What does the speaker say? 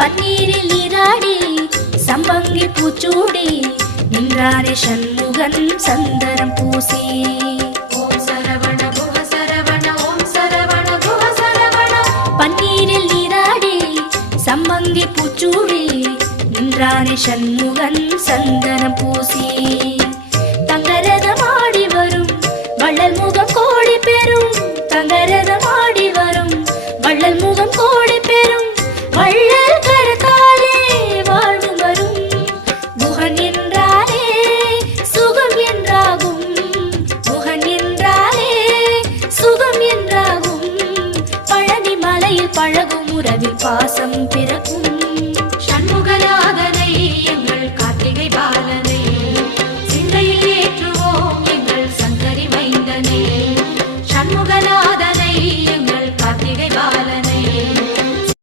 பன்னீரில் நீராடி சம்பங்கி பூச்சூடி நின்றானே சண்முகன் சந்தனம் பூசி. ஓம் சரவண குஹ சரவண ஓம் சரவண குஹ சரவண. பன்னீரில் நீராடி சம்பங்கி பூச்சூடி நின்றானே சண்முகன் சந்தனம் பூசி. தங்கரதமாடி வரும் வள்ளல் முகம் கோடி பெறும். தங்கரதமாடி வரும் வள்ளல் முகம் கோடி பெறும். வள்ளல் கரத்தாலே வாழ்வு வரும். முகன் என்றாலே சுகம் என்றாகும். முகன் என்றாலே சுகம் என்றாகும். பழனி மலையில் பழகும் உறவில் பாசம் பிறக்கும். ஷண்முகநாதனை